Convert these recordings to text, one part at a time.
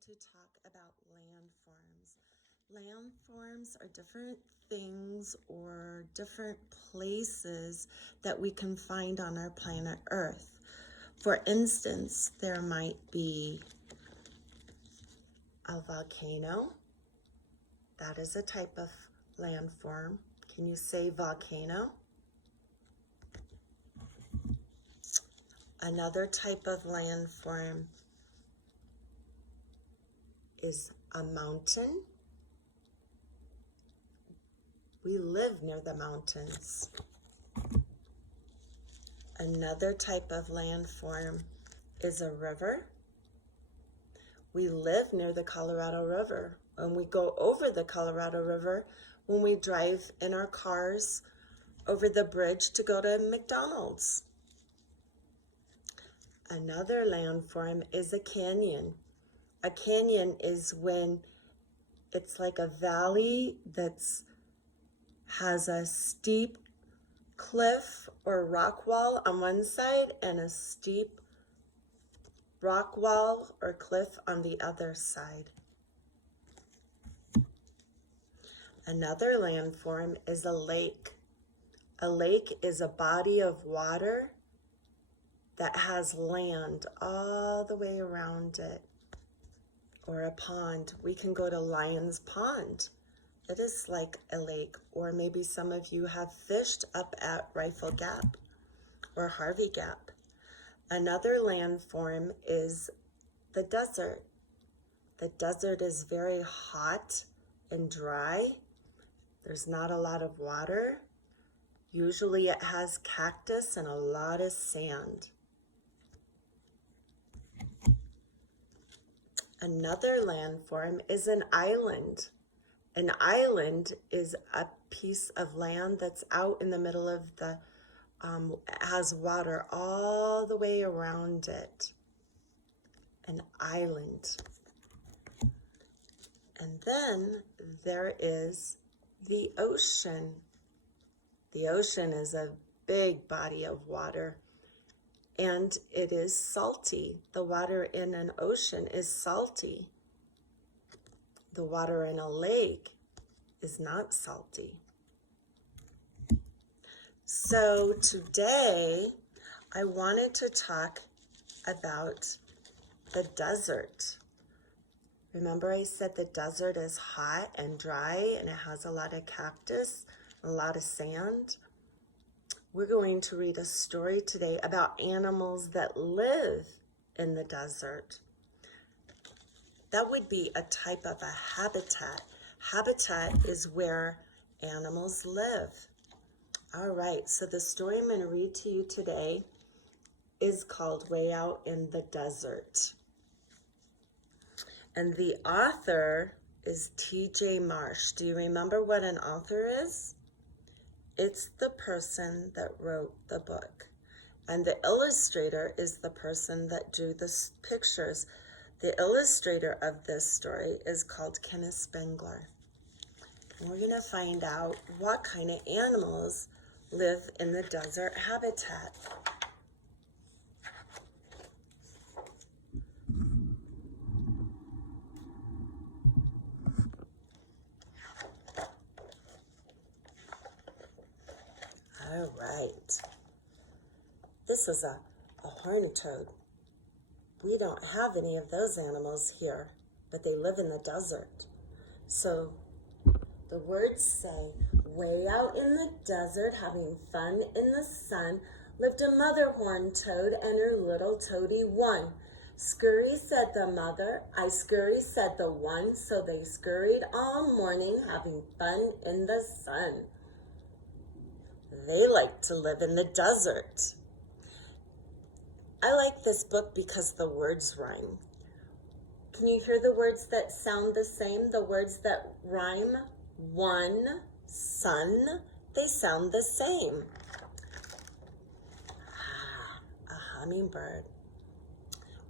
to talk about landforms. Landforms are different things or different places that we can find on our planet Earth. For instance, there might be a volcano. That is a type of landform. Can you say volcano? Another type of landform is a mountain. We live near the mountains. Another type of landform is a river. We live near the Colorado River. When we go over the Colorado River, when we drive in our cars over the bridge to go to McDonald's. Another landform is a canyon. A canyon is when it's like a valley that's has a steep cliff or rock wall on one side and a steep rock wall or cliff on the other side. Another landform is a lake. A lake is a body of water that has land all the way around it. Or a pond. We can go to Lion's Pond. It is like a lake. Or maybe some of you have fished up at Rifle Gap or Harvey Gap. Another landform is the desert. The desert is very hot and dry. There's not a lot of water. Usually it has cactus and a lot of sand. Another landform is an island. An island is a piece of land that's out in the middle of the, has water all the way around it. An island. And then there is the ocean. The ocean is a big body of water. And it is salty. The water in an ocean is salty. The water in a lake is not salty. So today, I wanted to talk about the desert. Remember I said the desert is hot and dry and it has a lot of cactus, a lot of sand. We're going to read a story today about animals that live in the desert. That would be a type of a habitat. Habitat is where animals live. All right, so the story I'm going to read to you today is called Way Out in the Desert. And the author is T.J. Marsh. Do you remember what an author is? It's the person that wrote the book. And the illustrator is the person that drew the pictures. The illustrator of this story is called Kenneth Spengler. And we're going to find out what kind of animals live in the desert habitat. All right. This is a horned toad. We don't have any of those animals here, but they live in the desert. So the words say, way out in the desert, having fun in the sun, lived a mother horned toad and her little toady one. Scurry, said the mother, I scurry, said the one, so they scurried all morning, having fun in the sun. They like to live in the desert. I like this book because the words rhyme. Can you hear the words that sound the same? The words that rhyme? One, sun, they sound the same. A hummingbird.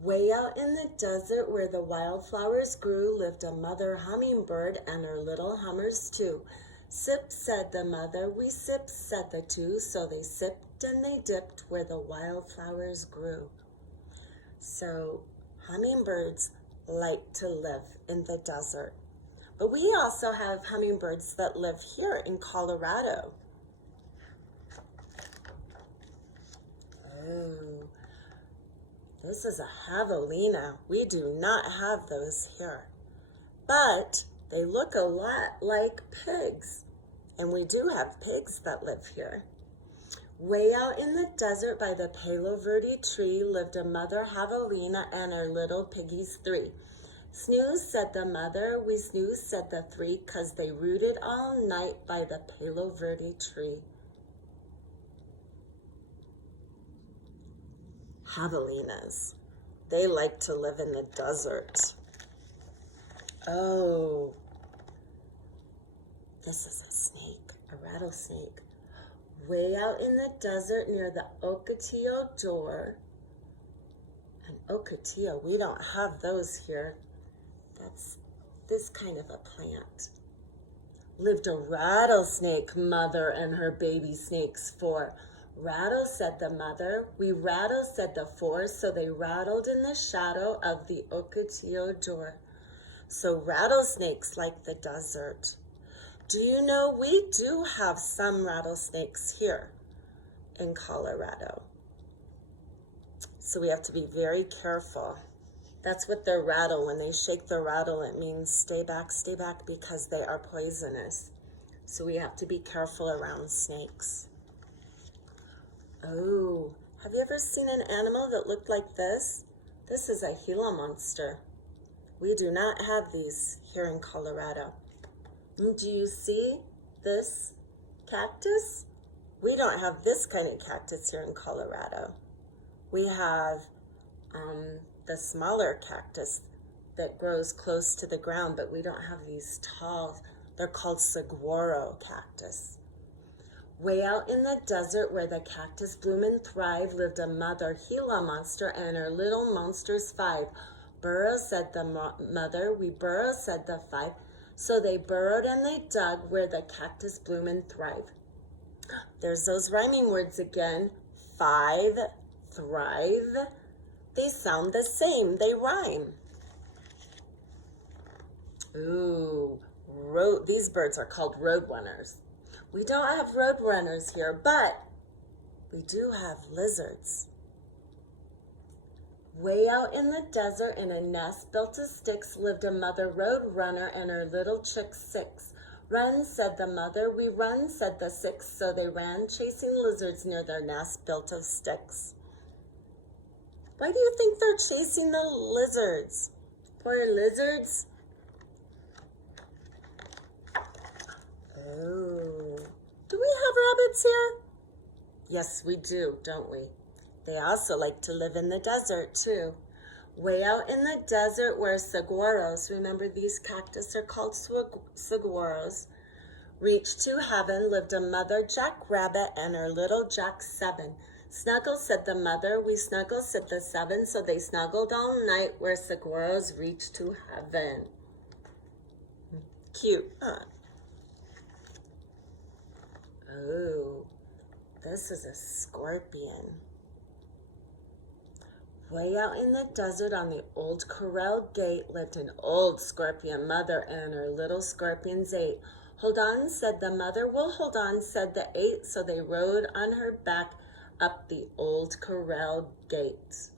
Way out in the desert where the wildflowers grew lived a mother hummingbird and her little hummers too. Sip, said the mother, we sip, said the two, so they sipped and they dipped where the wildflowers grew. So hummingbirds like to live in the desert. But we also have hummingbirds that live here in Colorado. Oh, this is a javelina. We do not have those here. But they look a lot like pigs. And we do have pigs that live here. Way out in the desert by the Palo Verde tree lived a mother javelina and her little piggies 3. Snooze, said the mother, we snooze, said the 3, 'cause they rooted all night by the Palo Verde tree. Javelinas. They like to live in the desert. Oh, this is a snake, a rattlesnake. Way out in the desert near the Ocotillo door. An Ocotillo, we don't have those here. That's this kind of a plant. Lived a rattlesnake mother and her baby snakes 4. Rattle, said the mother, we rattle, said the 4, so they rattled in the shadow of the Ocotillo door. So rattlesnakes like the desert. Do you know we do have some rattlesnakes here in Colorado? So we have to be very careful. That's what they rattle. When they shake the rattle, it means stay back, because they are poisonous. So we have to be careful around snakes. Oh, have you ever seen an animal that looked like this? This is a Gila monster. We do not have these here in Colorado. Do you see this cactus? We don't have this kind of cactus here in Colorado. We have the smaller cactus that grows close to the ground, but we don't have these tall, they're called saguaro cactus. Way out in the desert where the cactus bloom and thrive lived a mother Gila monster and her little monsters 5. Burrow, said the mother, we burrow, said the 5. So they burrowed and they dug where the cactus bloom and thrive. There's those rhyming words again. 5, thrive. They sound the same. They rhyme. Ooh, these birds are called roadrunners. We don't have roadrunners here, but we do have lizards. Way out in the desert in a nest built of sticks lived a mother roadrunner and her little chicks 6. Run, said the mother, we run, said the 6, so they ran chasing lizards near their nest built of sticks. Why do you think they're chasing the lizards? Poor lizards. Oh, do we have rabbits here? Yes, we do, don't we? They also like to live in the desert, too. Way out in the desert where saguaros, remember these cactus are called saguaros, reached to heaven, lived a mother jackrabbit and her little jack 7. Snuggle, said the mother, we snuggle, said the 7, so they snuggled all night where saguaros reached to heaven. Cute, huh? Oh, this is a scorpion. Way out in the desert on the old corral gate lived an old scorpion mother and her little scorpions 8. Hold on, said the mother. Well, hold on, said the 8. So they rode on her back up the old corral gate.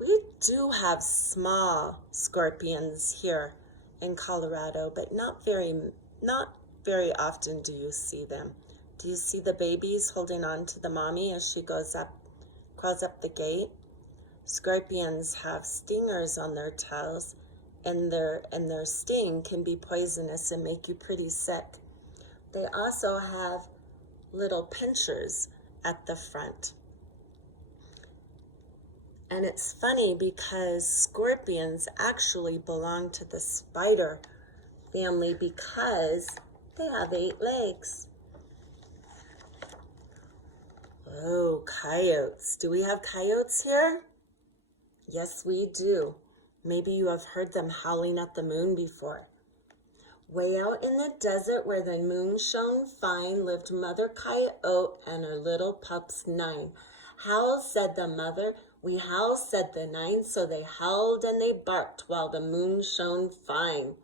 We do have small scorpions here in Colorado, but not very often do you see them. Do you see the babies holding on to the mommy as she crawls up the gate? Scorpions have stingers on their tails, and their sting can be poisonous and make you pretty sick. They also have little pinchers at the front. And it's funny because scorpions actually belong to the spider family because they have 8 legs. Oh, coyotes. Do we have coyotes here? Yes, we do. Maybe you have heard them howling at the moon before. Way out in the desert where the moon shone fine lived Mother Coyote and her little pups 9. Howl, said the mother. We howl, said the nine. So they howled and they barked while the moon shone fine.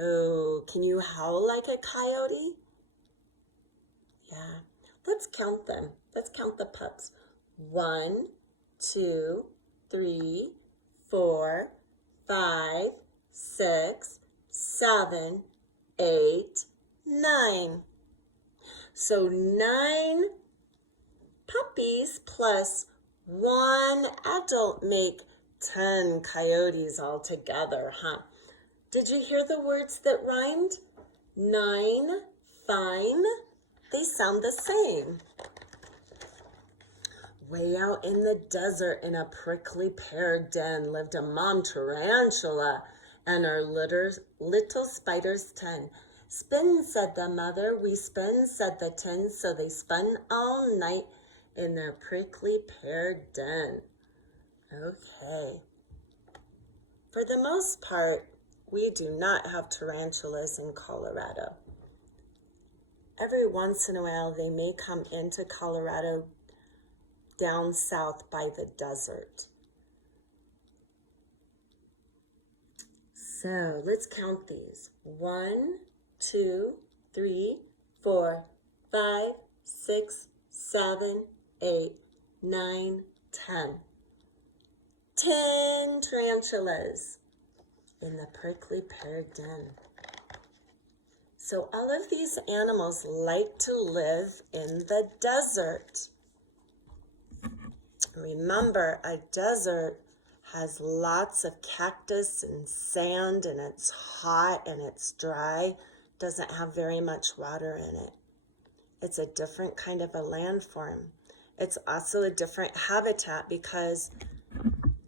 Oh, can you howl like a coyote? Yeah. Let's count them. Let's count the pups. 1, 2, 3, 4, 5, 6, 7, 8, 9. So 9 puppies plus 1 adult make 10 coyotes altogether, huh? Did you hear the words that rhymed? 9, fine. They sound the same. Way out in the desert in a prickly pear den lived a mom tarantula and her little spiders 10. Spin, said the mother, we spin, said the 10. So they spun all night in their prickly pear den. Okay. For the most part, we do not have tarantulas in Colorado. Every once in a while, they may come into Colorado down south by the desert. So let's count these. 1, 2, 3, 4, 5, 6, 7, 8, 9, 10. 10 tarantulas in the prickly pear den. So all of these animals like to live in the desert. Remember, a desert has lots of cactus and sand, and it's hot and it's dry. Doesn't have very much water in it. It's a different kind of a landform. It's also a different habitat because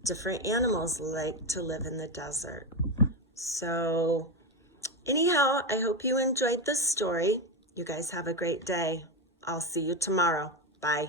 different animals like to live in the desert. So anyhow, I hope you enjoyed this story. You guys have a great day. I'll see you tomorrow. Bye.